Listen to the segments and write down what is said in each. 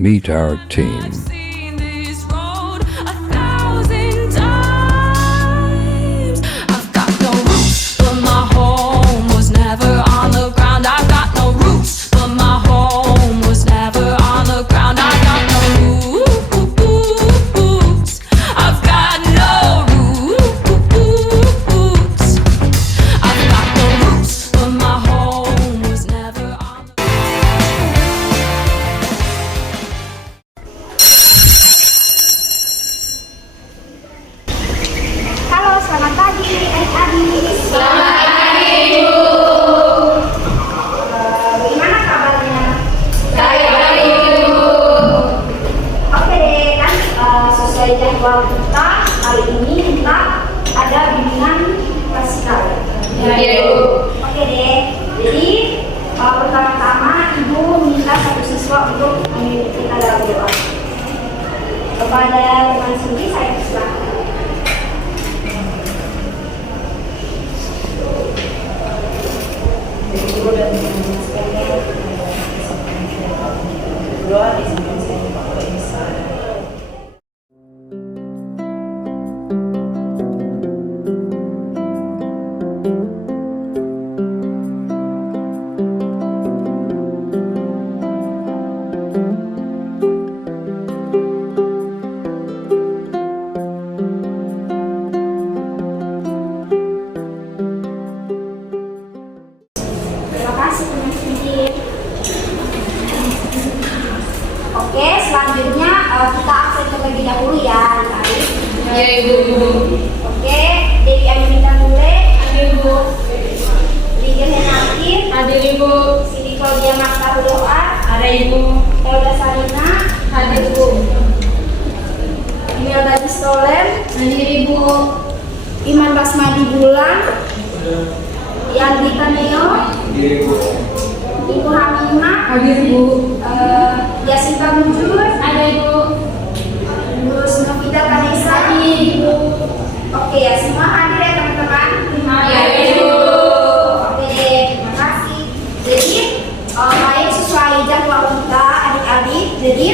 Meet our team. Selamat pagi adik-adik. Selamat pagi Ibu. Bagaimana kabarnya? Baik Ibu. Oke deh, kan sesuai jadwal kita hari ini kita ada bimbingan klasikal. Ya Ibu. Oke deh, jadi pertama-tama Ibu minta satu siswa untuk memimpin kita dalam doa. Kepada teman sendiri saya persilakan. Ibu dan teman-teman sekalian, berdoa di samping saya Bapak Isa. Oke, selanjutnya kita absen terlebih dahulu ya, adik-adik. Ya Ibu. Oke, Dewi Aminita Mule, Hadir Ibu. Lydia Henakin, Hadir Ibu. Siti Claudia Maktar Doa, Ada Ibu. Elda Sarina, Hadir Ibu. Imelda Distolem, Hadir Ibu. Iman Basmadi Bulan, Yandita Neo, Ibu Hamimah, Hadir Ibu. Yasinta Mujur, Ada Ibu. terus Novita Kanesa. Hadir Ibu. Oke ya, semua hadir ya teman-teman. Ya Ibu. Oke, terima kasih. Jadi baik sesuai jadwal kita adik-adik. Jadi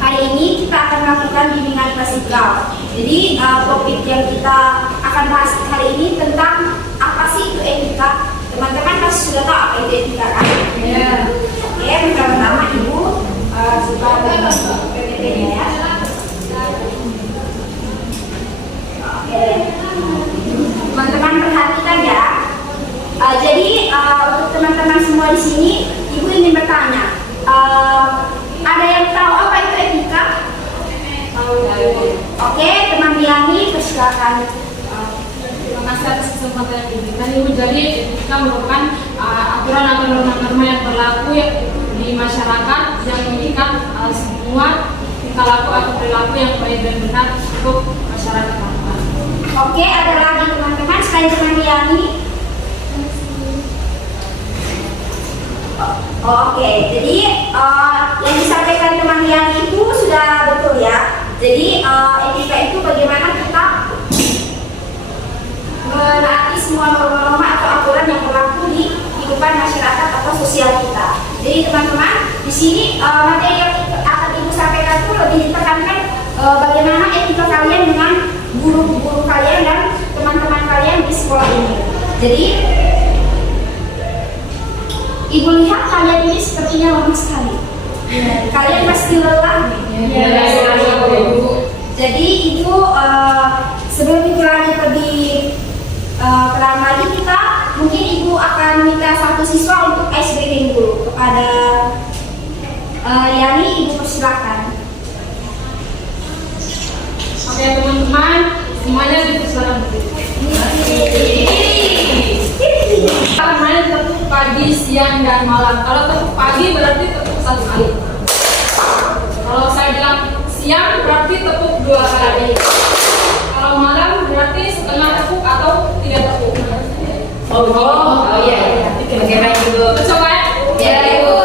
hari ini kita akan melakukan bimbingan klasikal. Jadi topik yang kita akan bahas hari ini tentang apa sih itu etika. Teman-teman pasti sudah tahu apa itu etika kan? Ya. Oke, pertama-tama Ibu coba PPT-nya ya. Oke, teman-teman perhatikan ya. Jadi untuk teman-teman semua di sini, Ibu ingin bertanya, ada yang tahu apa itu etika? Oke, teman Diani, persilakan. Terima kasih atas kesempatan yang diberikan Ibu. Jadi etika merupakan aturan atau norma-norma yang berlaku di masyarakat yang mengikat semua tingkah laku atau perilaku yang baik dan benar untuk masyarakat. Oke, ada lagi teman-teman selain teman Diani? Oke, jadi yang disampaikan teman Diani itu sudah betul ya. Jadi etika itu bagaimana kita menaati semua norma-norma atau aturan yang berlaku di kehidupan masyarakat atau sosial kita. Jadi teman-teman, di sini materi yang akan Ibu sampaikan itu lebih ditekankan bagaimana etika kalian dengan guru-guru kalian dan teman-teman kalian di sekolah ini. Jadi Ibu lihat kalian ini sepertinya lemah sekali. Kalian pasti lelah nih. Jadi Ibu sebelum Ibu lanjut lebih pelan lagi, kita mungkin Ibu akan minta satu siswa untuk ice breaking dulu kepada Yani. Ibu persilakan. Oke teman-teman, semuanya dipersilakan berdiri. Main tepuk pagi, siang, dan malam. Kalau tepuk pagi berarti tepuk satu kali. Kalau saya bilang siang berarti tepuk dua kali. Kalau malam berarti setengah tepuk atau tidak tepuk. Oh iya. Bagaimana Ibu? Coba ya Ibu.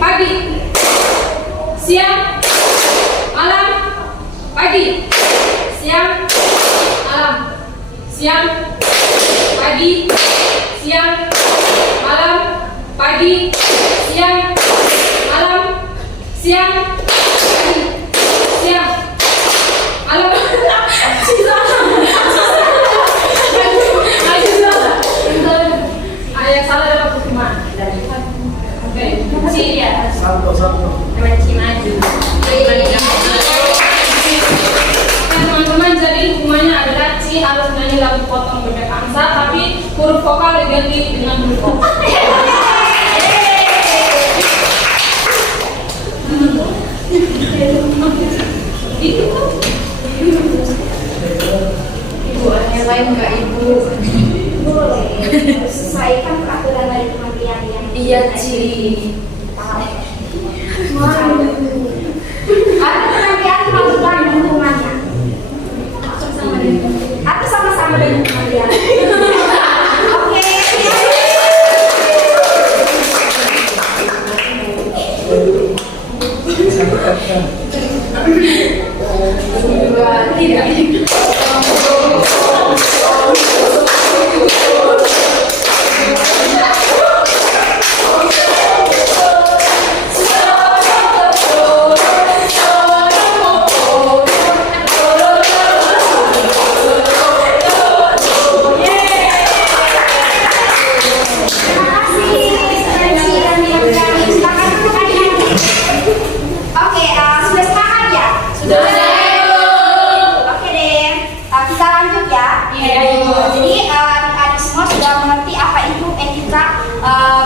Pagi, siang, malam, pagi, siang, malam, siang, pagi, siang, malam, pagi, siang, malam, siang, siang. Halo, sisa. Ayah salah dapat hukuman. Oke, kasih ya. Teman Cimaju. Teman-teman, jadi hukumannya adalah Ci harus nyanyi lagu potong bebek angsa, tapi huruf vokal diganti dengan huruf vokal. Itu ibu yang lain nggak ibu? Boleh. Selesaikan peraturan dari kementerian yang Iya Ci. Atau kementerian melakukan hukumannya atau sama-sama dengan kementerian. Oke. Tidak. Terima kasih. Silakan duduk adik-adik. Oke, sudah semangat ya? Sudah. Oke deh, kita lanjut ya. Iya, Ibu. Jadi adik-adik semua sudah mengerti apa itu etika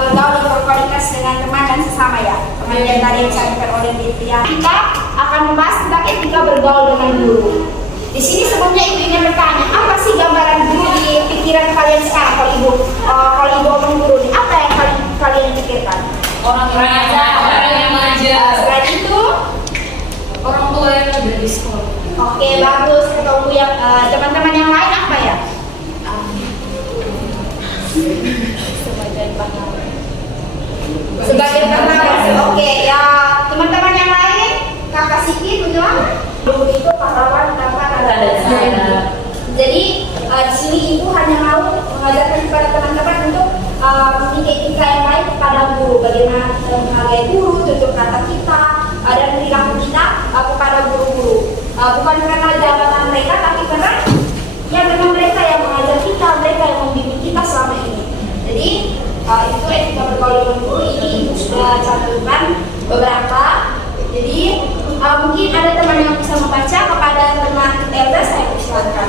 bergaul dan berkualitas dengan teman dan sesama ya. Teman yang tadi yang disampaikan oleh Ditya. Kita akan membahas tentang etika bergaul dengan guru. Di sini sebelumnya ibu ingin bertanya, apa sih gambaran guru di pikiran kalian sekarang? Kalau ibu ngomong guru, apa yang kalian pikirkan? Orang yang mengajar. Selain itu, Orang tua yang ada di sekolah. oke, bagus. Ketemu yang teman-teman yang lain apa ya? Sebagai pengawas. Oke, ya teman-teman yang lain, kakak Siti menjelaskan. Guru itu pahlawan tanpa tanda jasa. Jadi di sini ibu hanya mau mengajarkan kepada teman-teman untuk memiliki etika yang baik kepada guru. Bagaimana kita menghargai guru, tutur kata kita, dan perilaku kita kepada guru-guru. Bukan karena jabatan mereka, tapi karena ya memang mereka yang mengajar kita, mereka yang membimbing kita selama ini. Jadi itu etika bergaul dengan guru ini ibu sudah cantumkan beberapa. Jadi mungkin ada teman yang bisa membaca kepada teman Elda, saya persilakan.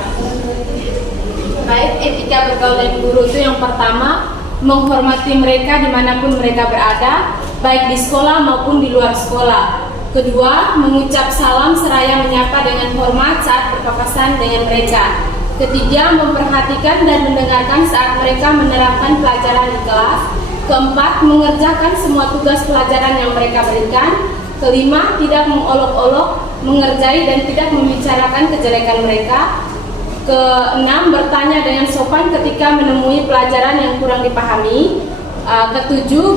Baik, etika bergaul dengan guru itu yang pertama, menghormati mereka dimanapun mereka berada, baik di sekolah maupun di luar sekolah. Kedua, mengucap salam seraya menyapa dengan hormat saat berpapasan dengan mereka. Ketiga, memperhatikan dan mendengarkan saat mereka menerapkan pelajaran di kelas. Keempat, mengerjakan semua tugas pelajaran yang mereka berikan. Kelima, tidak mengolok-olok, mengerjai dan tidak membicarakan kejelekan mereka. Keenam, bertanya dengan sopan ketika menemui pelajaran yang kurang dipahami. Ketujuh,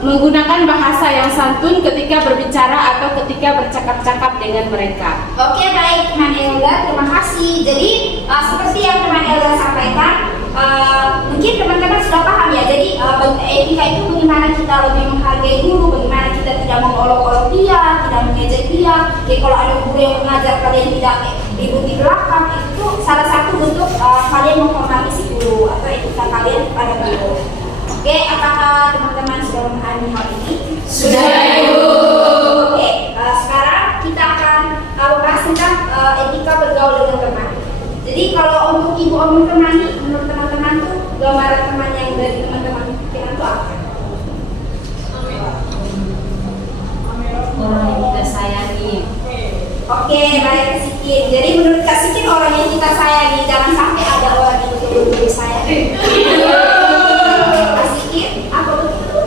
menggunakan bahasa yang santun ketika berbicara atau ketika bercakap-cakap dengan mereka. Oke, baik teman Elda, terima kasih. Jadi seperti yang teman Elda sampaikan, mungkin teman-teman sudah paham ya. Jadi etika itu bagaimana kita lebih menghargai guru, bagaimana kita tidak mengolok-olok dia, tidak mengejek dia. Jadi kalau ada guru yang mengajar kalian tidak duduk di belakang, itu salah satu bentuk kalian menghormati si guru atau etika kalian kepada guru. Oke, apakah teman-teman sudah memahami hal ini? Sudah, Ibu. Oke, sekarang kita akan membahas tentang etika bergaul dengan teman. Jadi kalau untuk ibu om temani, menurut teman-teman tuh gambaran teman yang dari teman-teman pikiran itu apa? Orang yang kita sayangi. Oke, baik Kak Sikin. Jadi menurut Kak Sikin orang yang kita sayangi, jangan sampai ada orang yang betul-betul disayangi. Kak Sikin, apa betul?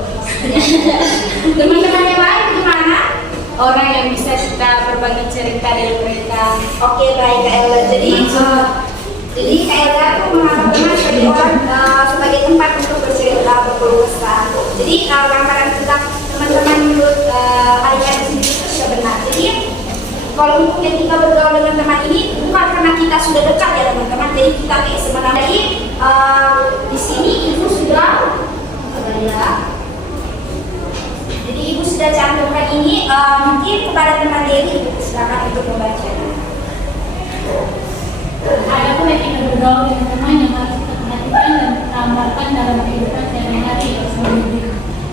Teman-teman yang lain gimana? Orang yang bisa kita berbagi cerita dengan mereka. Oke, baik Kak Elda. Jadi Kak Elda tuh menganggap teman sebagai orang sebagai tempat untuk bercerita, berkeluh kesah. Jadi gambaran tentang teman-teman menurut adik-adik sendiri itu sudah benar. Jadi kalau untuk etika bergaul dengan teman ini bukan karena kita sudah dekat ya teman-teman. Jadi kita kayak sebenarnya. Jadi di sini ibu sudah ada ya. Jadi ibu teman-teman yang harus kita perhatikan dan kita amalkan dalam kehidupan sehari-hari.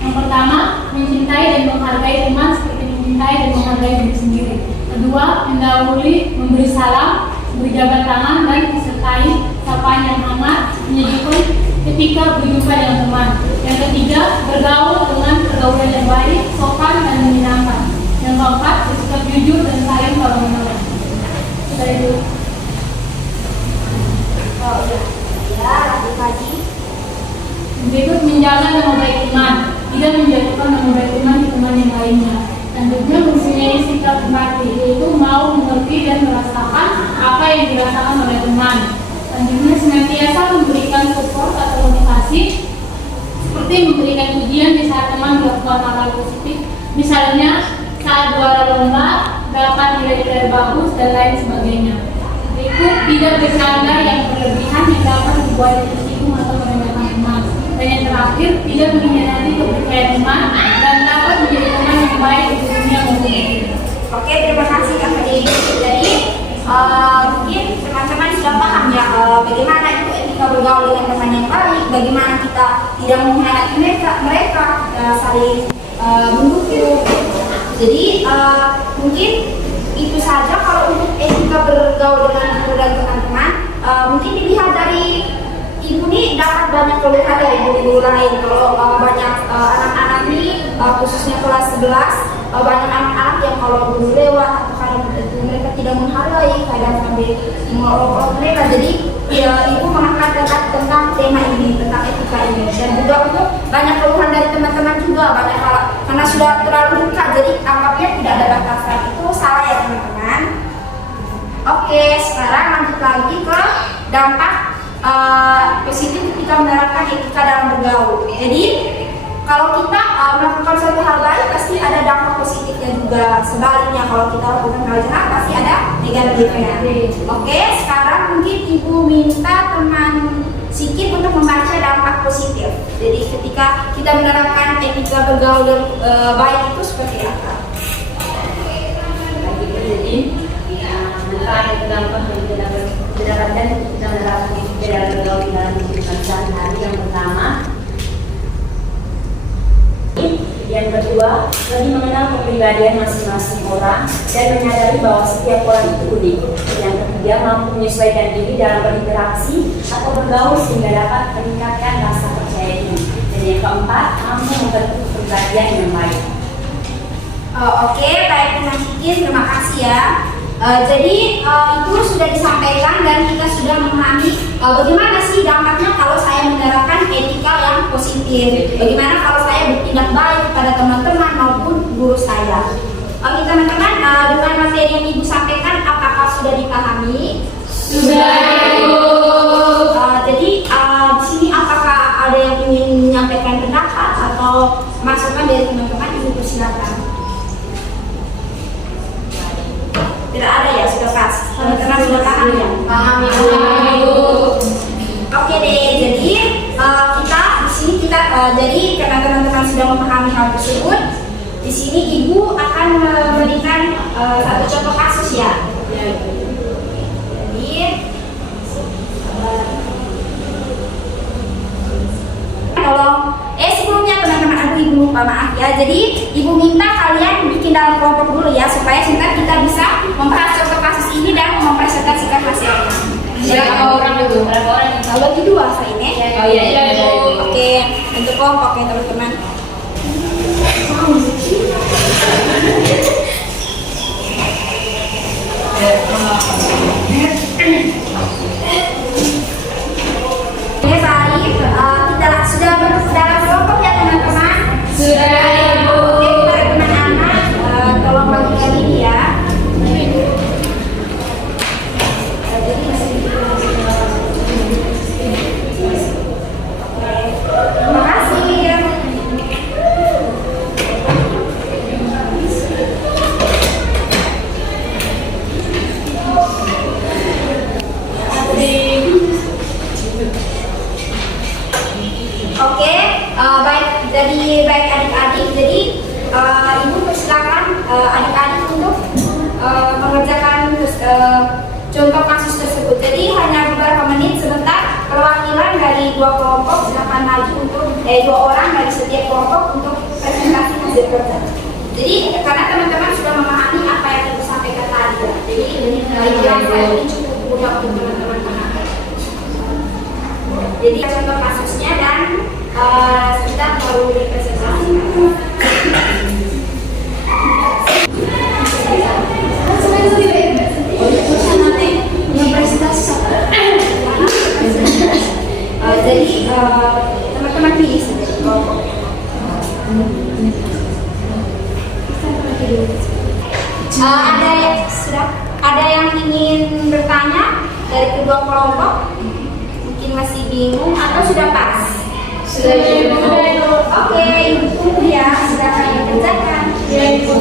Yang pertama, mencintai dan menghargai teman seperti mencintai dan menghargai diri sendiri. Kedua, mendahului, memberi salam, berjabat tangan dan disertai sapaan yang hangat, menyejukkan ketika berjumpa dengan teman. Yang ketiga, bergaul dengan pergaulan yang baik, sopan dan menyenangkan. Yang keempat, bersikap jujur dan saling tolong-menolong. Sudah itu. Oh ya, lanjut lagi. Berikut menjaga nama baik teman, tidak menjatuhkan nama baik teman di teman yang lainnya. Dan juga mempunyai sikap empati, yaitu mau mengerti dan merasakan apa yang dirasakan oleh teman. Selanjutnya senantiasa memberikan support atau motivasi, seperti memberikan pujian di saat teman melakukan hal positif, misalnya saat juara lomba, dapat nilai-nilai bagus dan lain sebagainya. Berikut tidak bercanda yang berlebihan yang dapat membuat tersinggung atau merendahkan teman. Dan yang terakhir, tidak mengkhianati kepercayaan teman dan dapat menjadi teman yang baik di dunia maupun di dunia. Oke, terima kasih Kak Dewi. Jadi mungkin teman-teman sudah paham ya bagaimana itu etika bergaul dengan teman yang baik, bagaimana kita tidak mengkhianati mereka saling mendukung. Jadi mungkin itu saja kalau untuk etika bergaul dengan guru dan teman-teman. Mungkin dilihat dari ibu nih dapat banyak keluhan dari guru-guru lain. Kalau banyak anak-anak nih khususnya kelas 11 banyak anak-anak yang kalau guru lewat atau kadang mereka tidak menghargai, kadang sampai mengolok-olok mereka. Jadi ya, ibu mengangkat tentang tema ini, tentang etika ini. Dan juga untuk banyak keluhan dari teman-teman juga, banyak hal karena sudah terlalu dekat, jadi anggapnya tidak ada batasan. Itu salah ya teman-teman. Oke, sekarang lanjut lagi ke dampak positif ketika menerapkan etika dalam bergaul. Jadi kalau kita melakukan suatu hal baik pasti ada dampak positifnya juga. Sebaliknya kalau kita lakukan hal jahat pasti ada negatifnya. Oke, sekarang mungkin ibu minta teman Sikit untuk membaca dampak positif. Jadi ketika kita menerapkan etika bergaul yang baik itu seperti apa? Jadi manfaat itu dampak yang kita dapatkan kita menerapkan etika bergaul dalam kehidupan sehari-hari. Yang pertama, yang kedua, lebih mengenal kepribadian masing-masing orang dan menyadari bahwa setiap orang itu unik. Yang ketiga, mampu menyesuaikan diri dalam berinteraksi atau bergaul sehingga dapat meningkatkan rasa percaya diri. Dan yang keempat, mampu membentuk kepribadian yang baik. Oke, baik teman Sikit, terima kasih ya. Jadi itu sudah disampaikan dan kita sudah memahami bagaimana sih dampaknya kalau saya menerapkan etika yang positif. Bagaimana kalau saya bertindak baik kepada teman-teman maupun guru saya. Oke teman-teman, dengan materi yang ibu sampaikan apakah sudah dipahami? Sudah, Ibu. Jadi di sini apakah ada yang ingin menyampaikan pendapat atau masukan dari teman-teman? Ibu persilakan. Tidak ada ya, sudah pas. Teman-teman sudah paham ya? Paham, Ibu. Oke deh, jadi kita di sini jadi karena teman-teman sudah memahami hal tersebut, di sini ibu akan memberikan satu contoh kasus ya. Jadi tolong sebelumnya teman-teman, aduh ibu lupa, maaf ya. Jadi ibu minta kalian bikin dalam kelompok dulu ya supaya sebentar kita bisa membahas contoh kasus ini dan mempresentasikan hasilnya. Berapa orang itu? Berapa orang? Kalau bagi dua saya ini. Oh iya. Oke, untuk kelompok ya teman-teman. Oke, baik. Kita sudah dalam kelompok ya teman-teman. Sudah, Ibu. Oke, para teman-anak, tolong bagikan ini ya. Terima kasih. Oke, baik. Jadi baik adik-adik. Jadi ibu persilakan adik-adik untuk mengerjakan contoh kasus tersebut. Jadi hanya beberapa menit sebentar. akan maju untuk 2 orang dari setiap kelompok untuk presentasi hasil kerja. Jadi karena teman-teman sudah memahami apa yang ibu sampaikan tadi ya. Jadi yang saya ini cukup mudah untuk teman-teman pahami. Jadi contoh kasusnya dan kita baru presentasi. Jadi teman-teman pilih sendiri kelompok. Ada yang ingin bertanya dari kedua kelompok? Mungkin masih bingung atau sudah pas? Sudah. Oke, ibu tunggu ya. Silakan dikerjakan. Ya, Ibu.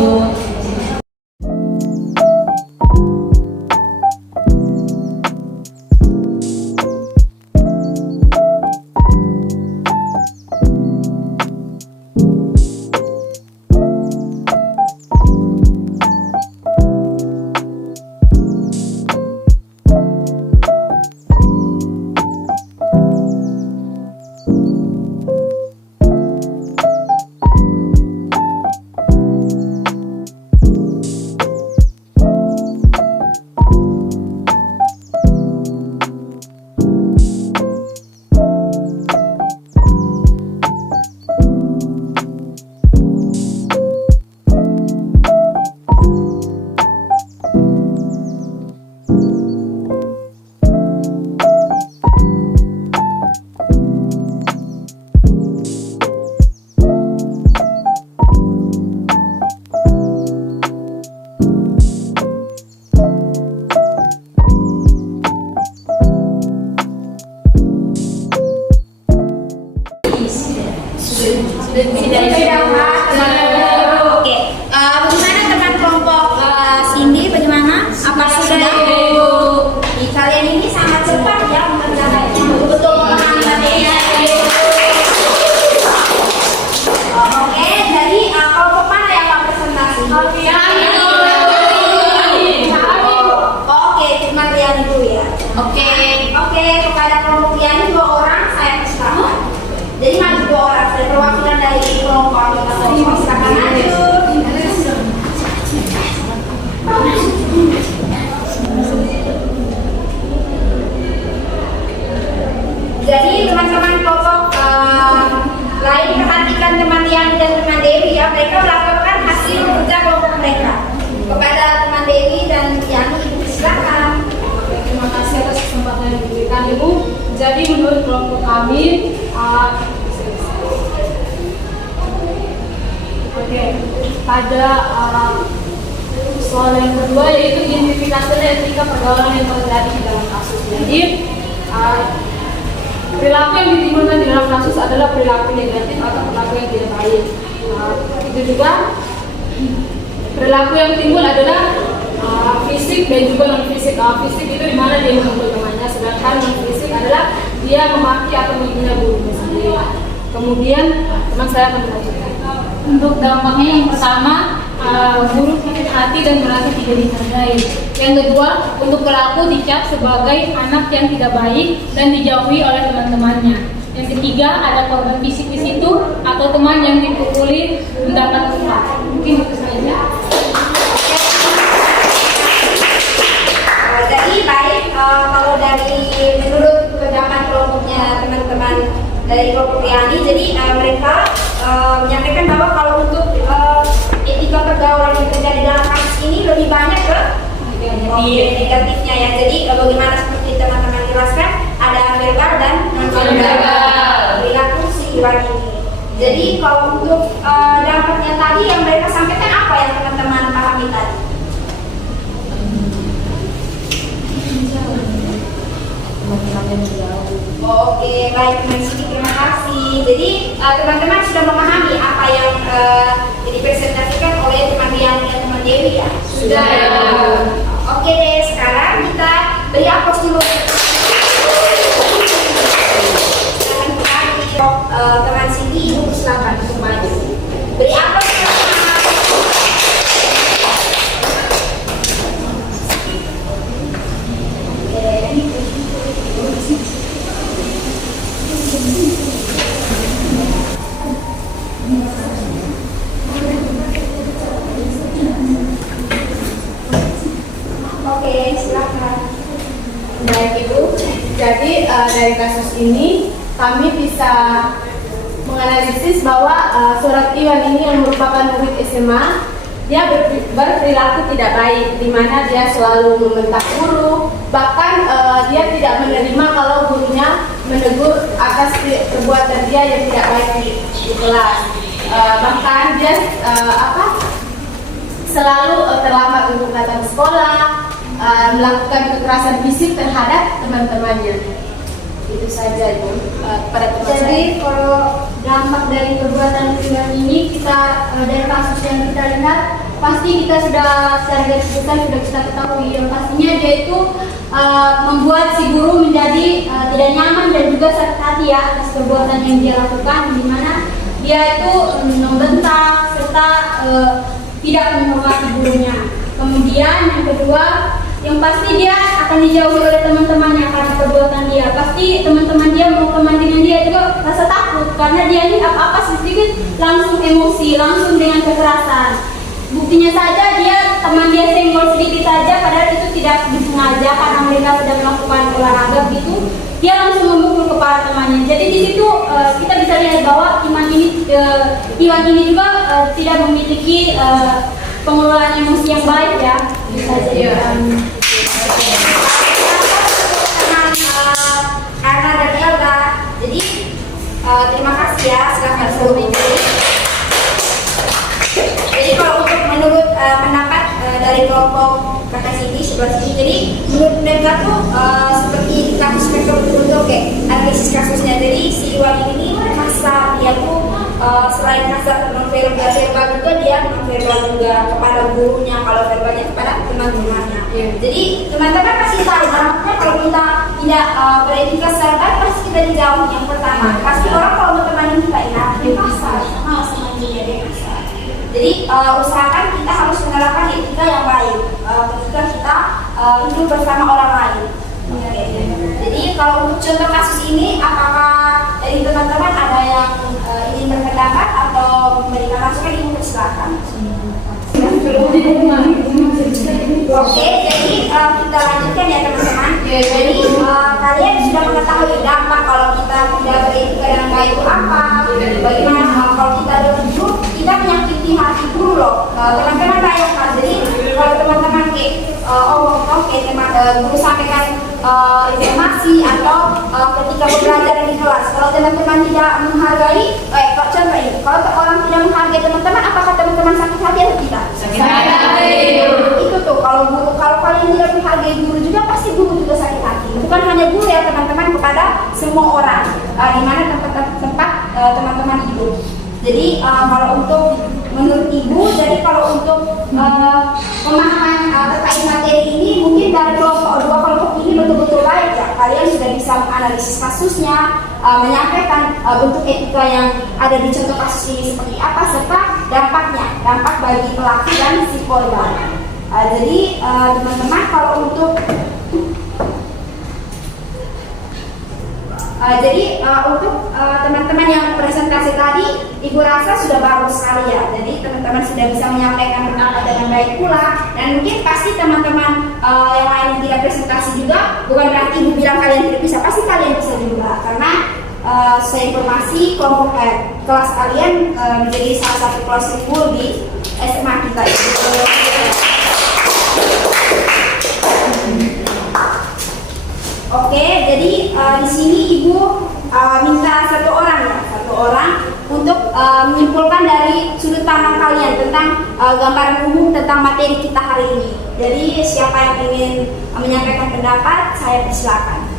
Oke, bagaimana teman kelompok Cindy? Bagaimana? Apa sudah? Di kalian ini sangat cepat ya mengerjakannya. Betul memahami materinya. Oke, jadi kelompok mana yang mau presentasi? Oke, cuma Riani dulu ya. Oke, kepada kelompok Riani 2 orang saya persilakan. Jadi maju 2 orang, saya perwakilan dari kelompok silakan maju. Jadi teman-teman kelompok lain perhatikan teman Riani dan teman Dewi ya, mereka melaporkan hasil kerja kelompok mereka kepada teman Dewi dan Riani. Ibu silakan. Terima kasih atas kesempatan yang diberikan Ibu. Jadi menurut kelompok kami, pada soal yang kedua yaitu identifikasi dan etika pergaulan yang terjadi di dalam kasus. Jadi perilaku yang ditimbulkan di dalam kasus adalah perilaku negatif atau perilaku yang tidak baik. Itu juga perilaku yang timbul adalah fisik dan juga non fisik. Fisik itu dimana dia memukul temannya, sedangkan non fisik adalah dia memaki atau menghina gurunya sendiri. Kemudian teman saya akan melanjutkan. Untuk dampaknya yang pertama, guru sakit hati dan merasa tidak dihargai. Yang kedua, untuk pelaku dicap sebagai anak yang tidak baik dan dijauhi oleh teman-temannya. Yang ketiga, ada korban fisik di situ atau teman yang dipukuli mendapat luka. Mungkin itu saja. Jadi baik, kalau dari menurut pendapat kelompoknya teman-teman dari kelompok Riani, jadi mereka menyampaikan bahwa kalau untuk etika pergaulan yang terjadi dalam kasus ini lebih banyak ke negatifnya ya. Jadi bagaimana seperti teman-teman jelaskan, ada verbal dan non-verbal perilaku si Iwan ini. Jadi kalau untuk dampaknya tadi yang mereka sampaikan apa yang teman-teman pahami tadi? Oke, baik teman Siti, terima kasih. Jadi teman-teman sudah memahami apa yang dipresentasikan oleh teman Riani dan teman Dewi ya? Sudah. Oke deh, sekarang kita beri aplaus dulu. Teman Siti, ibu silakan untuk maju. Beri aplaus. kasus ini, kami bisa menganalisis bahwa Surat Iwan ini yang merupakan murid SMA, dia berperilaku tidak baik, di mana dia selalu membentak guru, bahkan dia tidak menerima kalau gurunya menegur atas perbuatan dia yang tidak baik di kelas. Bahkan dia selalu terlambat untuk datang ke sekolah, melakukan kekerasan fisik terhadap teman-temannya. Itu saja Ibu pada teman saya. Jadi kalau dampak dari perbuatan Iwan ini dari kasus yang kita lihat, pasti kita sudah secara garis besar sudah kita ketahui yang pastinya dia itu membuat si guru menjadi tidak nyaman dan juga sakit hati ya atas perbuatan yang dia lakukan, di mana dia itu membentak serta tidak menghormati gurunya. Kemudian yang kedua, yang pasti dia akan dijauhi oleh teman-temannya karena perbuatan dia. Pasti teman-teman dia mau teman dengan dia juga rasa takut karena dia ini apa-apa sedikit langsung emosi, langsung dengan kekerasan. Buktinya saja teman dia senggol sedikit saja padahal itu tidak disengaja karena mereka sedang melakukan olahraga gitu. Dia langsung memukul kepala temannya. Jadi di situ kita bisa lihat bahwa Iwan ini juga tidak memiliki pengelolaan emosi yang baik ya. Bisa jadi Erna dan Elga. Jadi terima kasih ya sudah bergabung. Jadi kalau untuk menurut pendapat dari kelompok kakak sini sebelah sini, jadi menurut mereka tuh seperti kasus mereka untuk analisis kasusnya. Jadi si Iwan ini kasar, dia tuh selain kasar non-verbal juga dia non-verbal juga kepada gurunya, kalau verbalnya kepada teman-temannya. Jadi teman-teman pasti tahu dampaknya kalau kita tidak beretika secara baik pasti kita dijauhi. Yang pertama pasti orang kalau berteman kita dia kasar sama dia kasar. Jadi usahakan kita harus menerapkan etika yang baik ketika kita hidup bersama orang lain. Jadi kalau untuk contoh kasus ini, apakah dari teman-teman ada yang ingin berpendapat atau memberikan masukan? Ibu silakan. Oke, jadi kita lanjutkan ya teman-teman. Jadi kalian sudah mengetahui dampak kalau kita tidak beretika dengan baik itu apa? Bagaimana kalau kita ada guru, kita menyakiti hati guru loh. Teman-teman bayangkan. Jadi kalau teman-teman guru sampaikan informasi atau ketika belajar di kelas, kalau teman-teman tidak menghargai, contoh ini, kalau orang tidak menghargai teman-teman, apakah teman-teman sakit hati atau tidak? Sakit hati. Itu tuh kalau kalian tidak menghargai guru juga pasti guru juga sakit hati. Bukan hanya guru ya teman-teman, kepada semua orang di mana tempat teman-teman hidup. Jadi kalau untuk menurut Ibu, jadi kalau untuk pemahaman terkait materi ini mungkin dari dua kelompok ini betul-betul baik ya. Kalian sudah bisa menganalisis kasusnya, menyampaikan bentuk etika yang ada di contoh kasus ini seperti apa serta dampak bagi pelaku dan si korban. Jadi teman-teman kalau untuk teman-teman yang presentasi tadi, Ibu rasa sudah bagus sekali ya. Jadi teman-teman sudah bisa menyampaikan pendapat dengan baik pula. Dan mungkin pasti teman-teman yang lain tidak presentasi juga, bukan berarti Ibu bilang kalian tidak bisa. Pasti kalian bisa juga, karena saya informasi kelompok kelas kalian menjadi salah satu kelas unggul di SMA kita. Oke, jadi di sini Ibu minta satu orang untuk menyimpulkan dari sudut pandang kalian tentang gambaran umum tentang materi kita hari ini. Jadi siapa yang ingin menyampaikan pendapat, saya persilakan.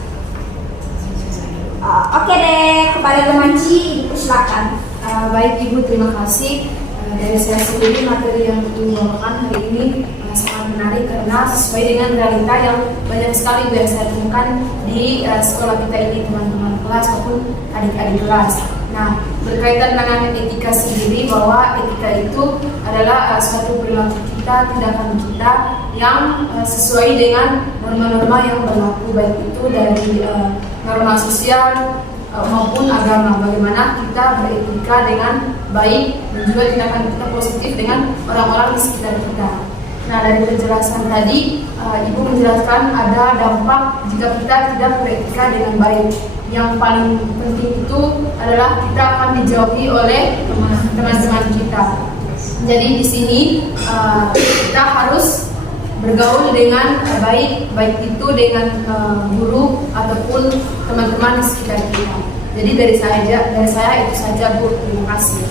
Oke deh, kepada teman Ci, Ibu persilakan. Baik Ibu, terima kasih. Dari saya sendiri, materi yang Ibu bawakan hari ini sangat menarik karena sesuai dengan realita yang banyak sekali yang saya temukan di sekolah kita ini, teman-teman kelas maupun adik-adik kelas. Nah, berkaitan dengan etika sendiri, bahwa etika itu adalah suatu perilaku kita, tindakan kita yang sesuai dengan norma-norma yang berlaku, baik itu dari norma sosial maupun agama. Bagaimana kita beretika dengan baik dan juga tindakan kita positif dengan orang-orang di sekitar kita. Nah, dari penjelasan tadi, Ibu menjelaskan ada dampak jika kita tidak beretika dengan baik. Yang paling penting itu adalah kita akan dijauhi oleh teman-teman kita. Jadi di sini kita harus bergaul dengan baik itu dengan guru ataupun teman-teman di sekitar kita. Jadi dari saya itu saja, Bu. Terima kasih.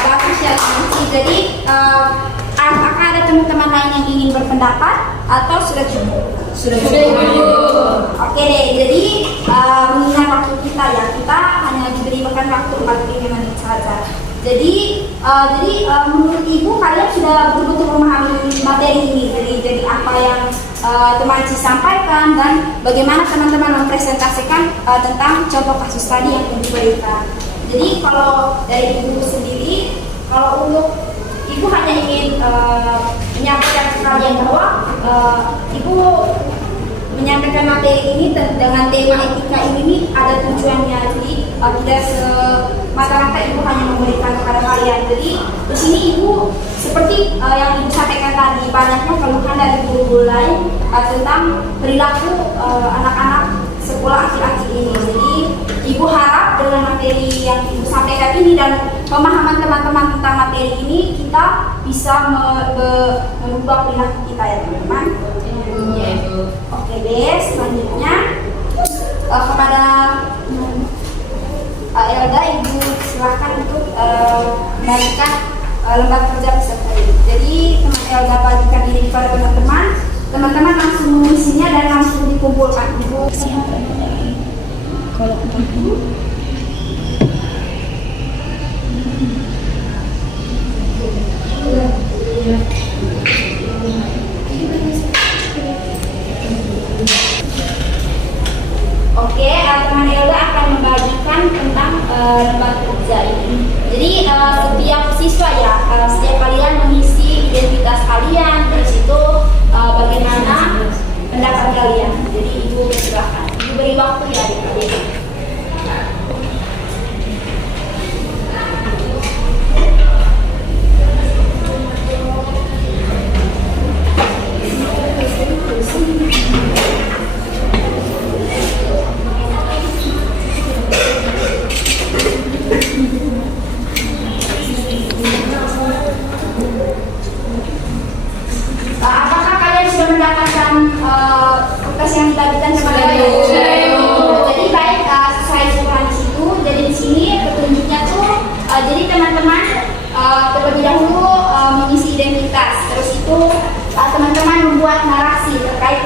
Bagus ya, Nancy. Jadi apakah ada teman-teman lain yang ingin berpendapat atau sudah cukup? Sudah cukup. Oke deh. Jadi mengingat waktu kita ya, kita hanya diberikan waktu 45 menit saja. Jadi menurut Ibu, kalian sudah betul-betul memahami materi ini. Jadi apa yang teman Ci sampaikan dan bagaimana teman-teman mempresentasikan tentang contoh kasus tadi yang diberikan. Jadi kalau dari Ibu sendiri, kalau untuk Ibu hanya ingin menyampaikan ke kalian bahwa Ibu menyampaikan materi ini dengan tema etika ini ada tujuannya. Jadi tidak semata-mata Ibu hanya memberikan kepada kalian. Jadi di sini Ibu seperti yang Ibu sampaikan tadi, banyaknya keluhan dari guru-guru lain tentang perilaku anak-anak sekolah akhir-akhir ini. Jadi Ibu harap dengan materi yang Ibu sampaikan ini dan pemahaman teman-teman tentang materi ini, kita bisa merubah perilaku kita ya teman-teman. Oke deh, selanjutnya kepada Elda, Ibu silahkan untuk menaikkan lembar kerja peserta ini. Jadi teman Elda bagikan ini kepada teman-teman. Teman-teman langsung mengisinya dan langsung dikumpulkan. Ibu siapa? Kalau Oke, teman Elda akan membagikan tentang lembar kerja ini. Jadi setiap siswa ya, setiap kalian mengisi identitas kalian, terus itu bagaimana pendapat kalian. Jadi Ibu silakan. Ibu beri waktu ya adik-adik. Apakah kalian sudah mendapatkan kertas yang dibagikan kepada kalian? Jadi baik, sesuai aturan di situ. Jadi di sini petunjuknya tuh, jadi teman-teman terlebih dahulu mengisi identitas. Terus itu teman-teman membuat narasi terkait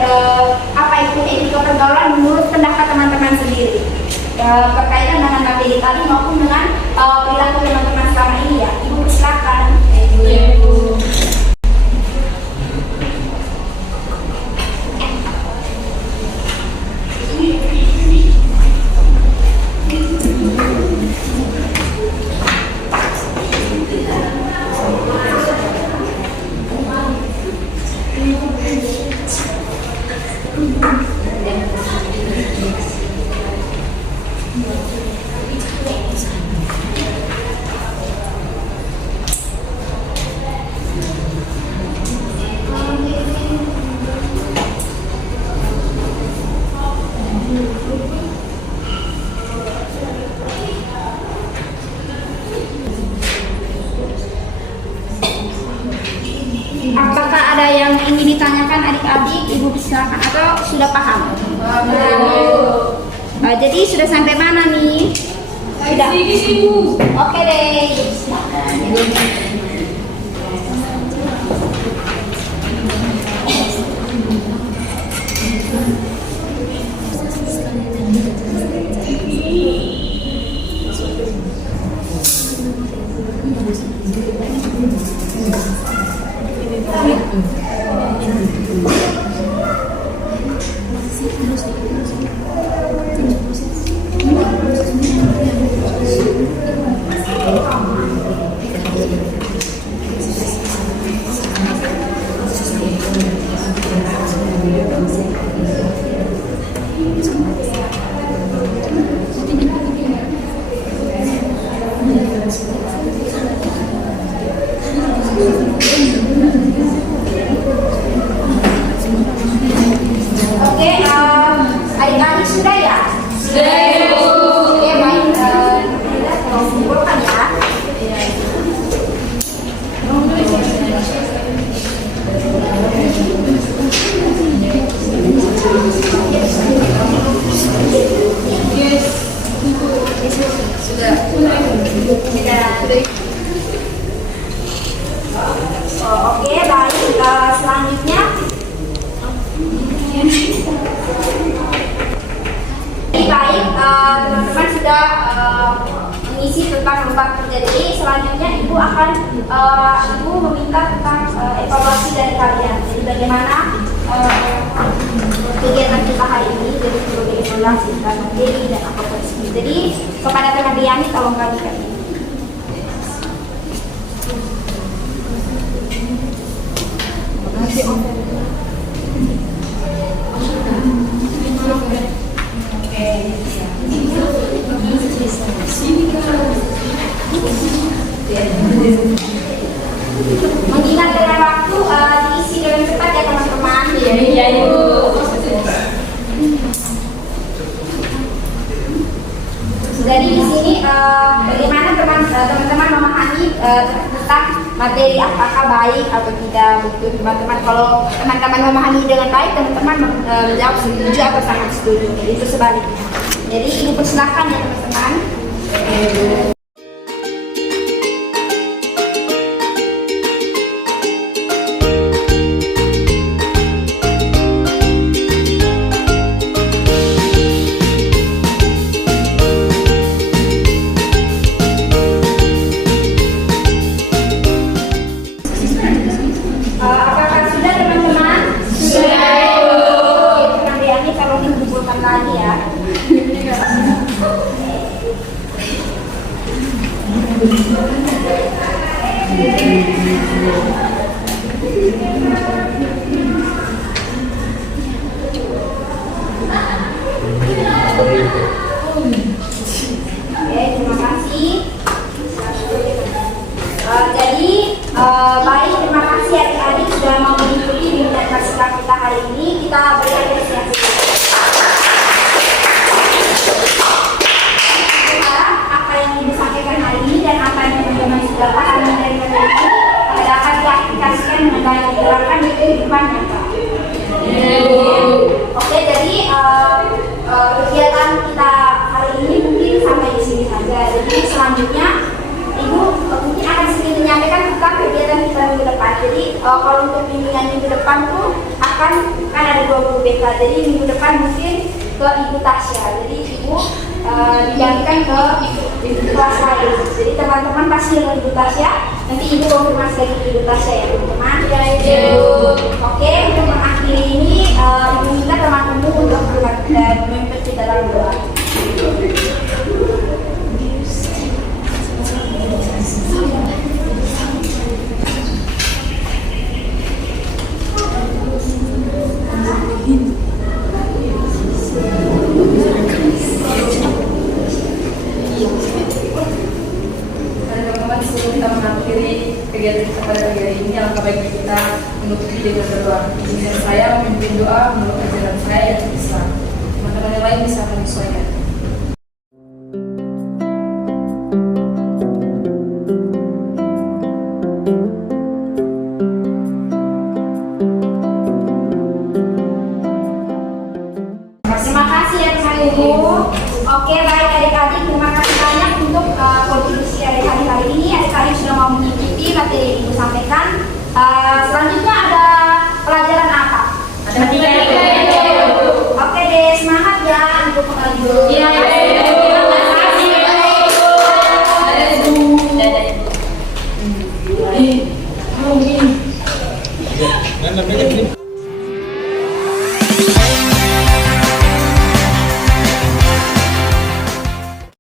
apa itu etika pergaulan menurut pendapat teman-teman sendiri. Berkaitan dengan materi tadi maupun dengan perilaku teman-teman selama ini ya. Ibu silakan. Apakah ada yang ingin ditanyakan adik-adik? Ibu silakan, atau sudah paham? Jadi sudah sampai mana nih? Sudah. Oke deh, silakan. mengisi tentang lomba kerja. Jadi selanjutnya Ibu akan Ibu meminta tentang evaluasi dari kalian. Jadi bagaimana kegiatan kita hari ini, jadi sebagai evaluasi tentang materi dan apa tersebut. Jadi kepada teman Diani tolong bagikan ini. Mengingat dengan waktu diisi dengan cepat ya teman-teman. Iya Ibu. Jadi di sini bagaimana teman-teman memahami tentang materi apakah baik atau tidak begitu teman-teman. Kalau teman-teman memahami dengan baik, teman-teman menjawab setuju atau sangat setuju. Jadi itu sebaliknya. Jadi Ibu persilahkan ya teman-teman. Apakah sudah teman-teman? Sudah. Teman Diani kalau mengumpulkan lagi ya. Oke, terima kasih. Jadi baik, terima kasih adik-adik sudah mau mengikuti bimbingan Paskah kita hari ini. Kita beri apresiasi. Apa yang disampaikan hari ini dan apa yang teman-teman sudah pahami dari materi ini dapat diaplikasikan dengan baik diterapkan di kehidupan nyata. Oke, jadi kegiatan kita hari ini mungkin sampai di sini saja. Jadi selanjutnya Ibu mungkin akan sedikit menyampaikan tentang kegiatan kita minggu depan. Jadi kalau untuk bimbingan minggu depan tuh kan ada 20 BK. Jadi minggu depan mungkin ke Ibu Tasya. Jadi Ibu digantikan ke kelas lain. Jadi teman-teman pasti dengan Ibu Tasya. Nanti Ibu konfirmasi lagi ke Ibu Tasya ya teman-teman. Oke, untuk mengakhiri ini Ibu minta teman-teman untuk memimpin kita dalam doa. Teman-teman, sebelum kita mengakhiri kegiatan kita pada pagi hari ini, alangkah baiknya kita menutupi dengan berdoa. Izinkan saya memimpin doa menurut ajaran saya yang Islam. Teman-teman yang lain bisa menyesuaikan. Terima kasih ya teman Ibu. Oke, baik adik-adik, terima kasih banyak untuk kontribusi adik-adik hari ini. Adik-adik sudah mau mengikuti materi yang Ibu sampaikan. Selanjutnya